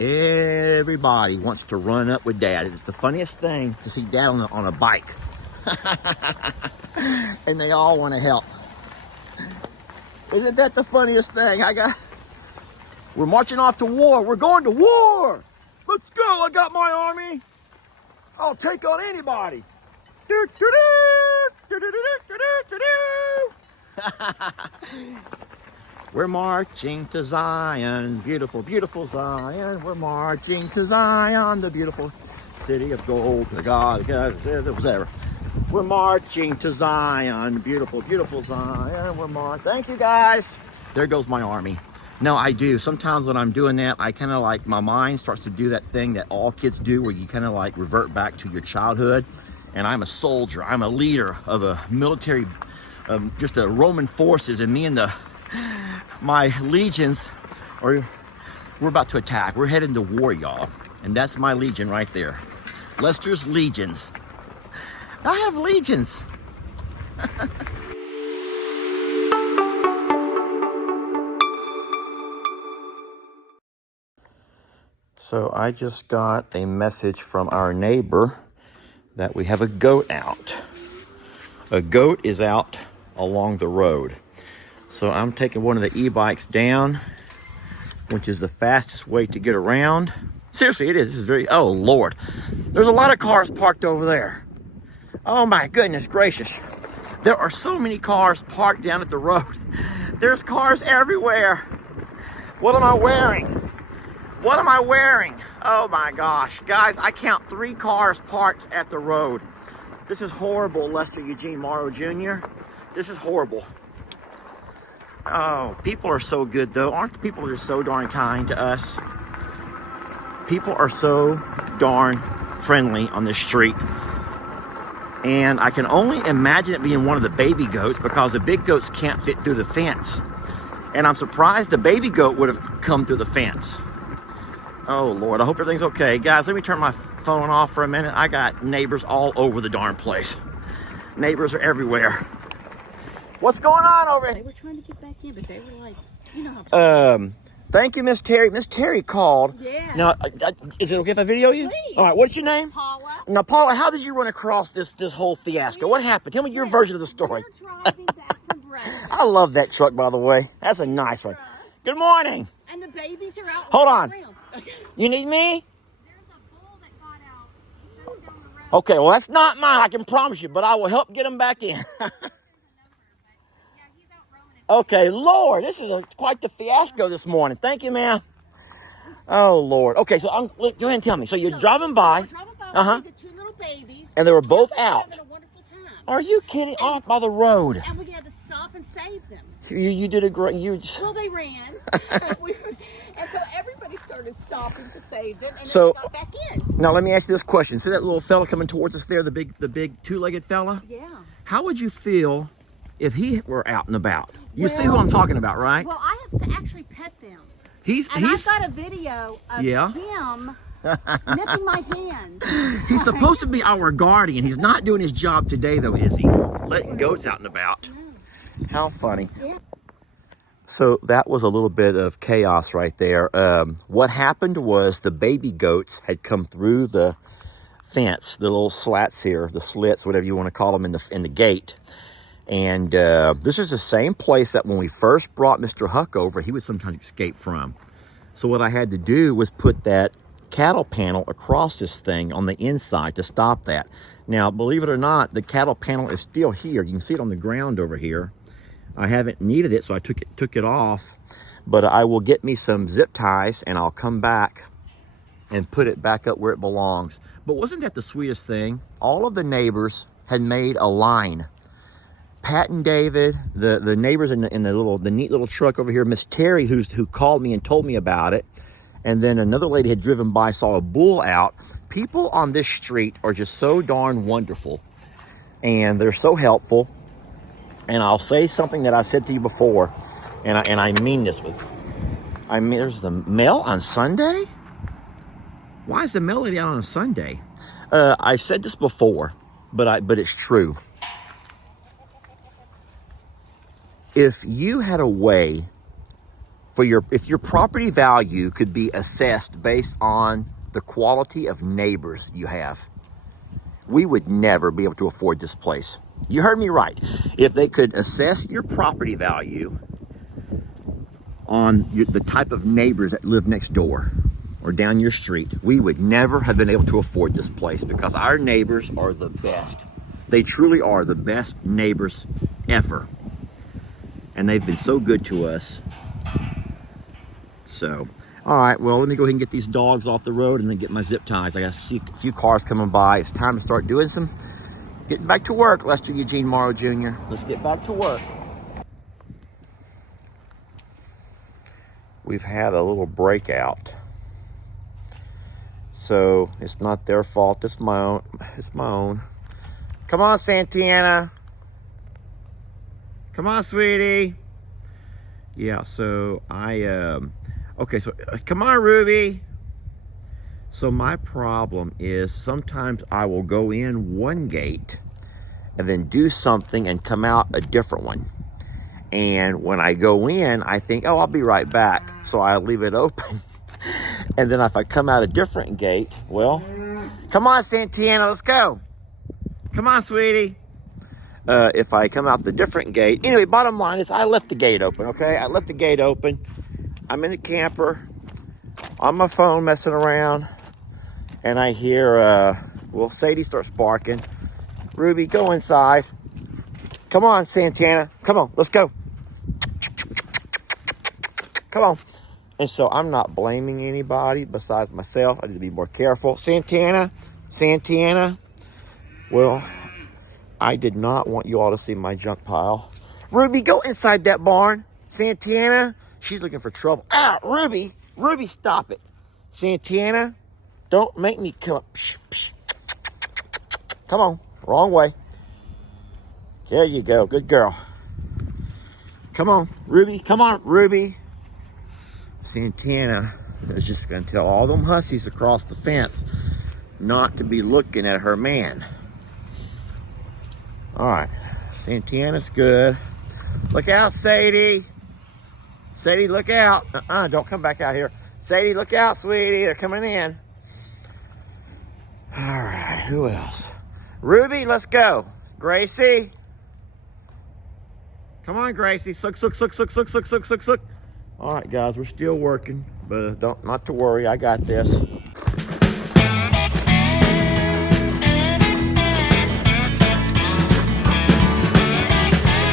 Everybody wants to run up with Dad. It's the funniest thing to see Dad on a bike. And they all want to help. Isn't that the funniest thing? We're marching off to war. We're going to war. Let's go. I got my army. I'll take on anybody. We're marching to Zion, beautiful, beautiful Zion. We're marching to Zion, the beautiful city of gold. God, whatever. We're marching to Zion, beautiful, beautiful Zion. Thank you, guys. There goes my army. No, I do. Sometimes when I'm doing that, I kind of like, my mind starts to do that thing that all kids do where you kind of like revert back to your childhood. And I'm a soldier. I'm a leader of a military, just a Roman forces, and me and my legions we're about to attack. We're heading to war, y'all. And that's my legion right there. Lester's legions. I have legions. So I just got a message from our neighbor that we have a goat out. A goat is out along the road. So I'm taking one of the e-bikes down, which is the fastest way to get around. Seriously, it is. This is very, oh Lord. There's a lot of cars parked over there. Oh my goodness gracious. There are so many cars parked down at the road. There's cars everywhere. What am I wearing? What am I wearing? Oh my gosh. Guys, I count 3 cars parked at the road. This is horrible, Lester Eugene Morrow Jr. This is horrible. Oh, people are so good though. Aren't the people just so darn kind to us? People are so darn friendly on this street. And I can only imagine it being one of the baby goats because the big goats can't fit through the fence. And I'm surprised the baby goat would have come through the fence. Oh Lord, I hope everything's okay. Guys, let me turn my phone off for a minute. I got neighbors all over the darn place. Neighbors are everywhere. What's going on over here? They were trying to get back in, but they were like, you know how to Thank you, Miss Terry. Miss Terry called. Yes. Now, is it okay if I video you? Please. All right, what's your name? Paula. Now, Paula, how did you run across this whole fiasco? What happened? Tell me your version of the story. We're driving back from breakfast. I love that truck, by the way. That's a nice one. Good morning. And the babies are out. Hold on. Okay. You need me? There's a bull that got out just down the road. Okay, well, that's not mine, I can promise you, but I will help get him back in. Yeah, he's out roaming it. Okay, Lord, this is quite the fiasco this morning. Thank you, ma'am. Oh, Lord. Okay, so go ahead and tell me. So you're driving by. We're driving by. Uh-huh. We see the 2 little babies. And they were both They're out. having a wonderful time. Are you kidding? Off by the road. And we had to stop and save them. You did a great, Well, they ran. And so everybody started stopping to save them, and So- then we got back in. Now let me ask you this question. See that little fella coming towards us there, the big 2-legged fella? Yeah. How would you feel if he were out and about? You see who Well- I'm talking about, right? Well, I have to actually pet them. He's And I've got a video of Yeah? him nipping my hand. he's supposed to be our guardian. He's not doing his job today though, is he? Letting goats out and about. How funny. Yeah. So that was a little bit of chaos right there. What happened was the baby goats had come through the fence, the little slats here, the slits, whatever you want to call them, in the gate. And this is the same place that when we first brought Mr. Huck over, he would sometimes escape from. So what I had to do was put that cattle panel across this thing on the inside to stop that. Now, believe it or not, the cattle panel is still here. You can see it on the ground over here. I haven't needed it, so I took it off. But I will get me some zip ties, and I'll come back and put it back up where it belongs. But wasn't that the sweetest thing? All of the neighbors had made a line. Pat and David, the neighbors in the neat little truck over here, Miss Terry, who called me and told me about it, and then another lady had driven by, saw a bull out. People on this street are just so darn wonderful, and they're so helpful. And I'll say something that I said to you before, and I mean this there's the mail on Sunday? Why is the mail lady out on a Sunday? I said this before, but it's true. If you had a way if your property value could be assessed based on the quality of neighbors you have, we would never be able to afford this place. You heard me right. If they could assess your property value on the type of neighbors that live next door or down your street, we would never have been able to afford this place, because our neighbors are the best. They truly are the best neighbors ever. And they've been so good to us. So, all right, well, let me go ahead and get these dogs off the road and then get my zip ties. I got a few cars coming by. It's time to start getting back to work, Lester Eugene Morrow Jr. Let's get back to work. We've had a little breakout. So it's not their fault, it's my own. Come on, Santana. Come on, sweetie. Yeah, so okay, so come on, Ruby. So my problem is sometimes I will go in one gate and then do something and come out a different one. And when I go in, I think, oh, I'll be right back. So I leave it open. And then if I come out a different gate, well, come on, Santana, let's go. Come on, sweetie. If I come out the different gate, anyway, bottom line is I left the gate open, okay? I left the gate open. I'm in the camper on my phone messing around, and I hear, well, Sadie starts barking. Ruby, go inside. Come on, Santana. Come on, let's go. Come on. And so I'm not blaming anybody besides myself. I need to be more careful. Santana. Well, I did not want you all to see my junk pile. Ruby, go inside that barn. Santana, she's looking for trouble. Ah, Ruby, stop it. Santana, don't make me come up. Psh, psh. Come on, wrong way. There you go, good girl. Come on, Ruby. Santana is just gonna tell all them hussies across the fence not to be looking at her man. All right, Santana's good. Look out, Sadie. Sadie, look out. Don't come back out here. Sadie, look out, sweetie. They're coming in. All right, who else? Ruby, let's go. Gracie. Come on, Gracie. Look. All right, guys, we're still working, but not to worry. I got this.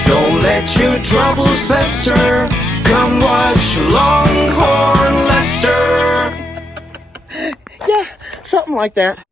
Don't let your troubles fester. Come watch Longhorn Lester. Yeah, something like that.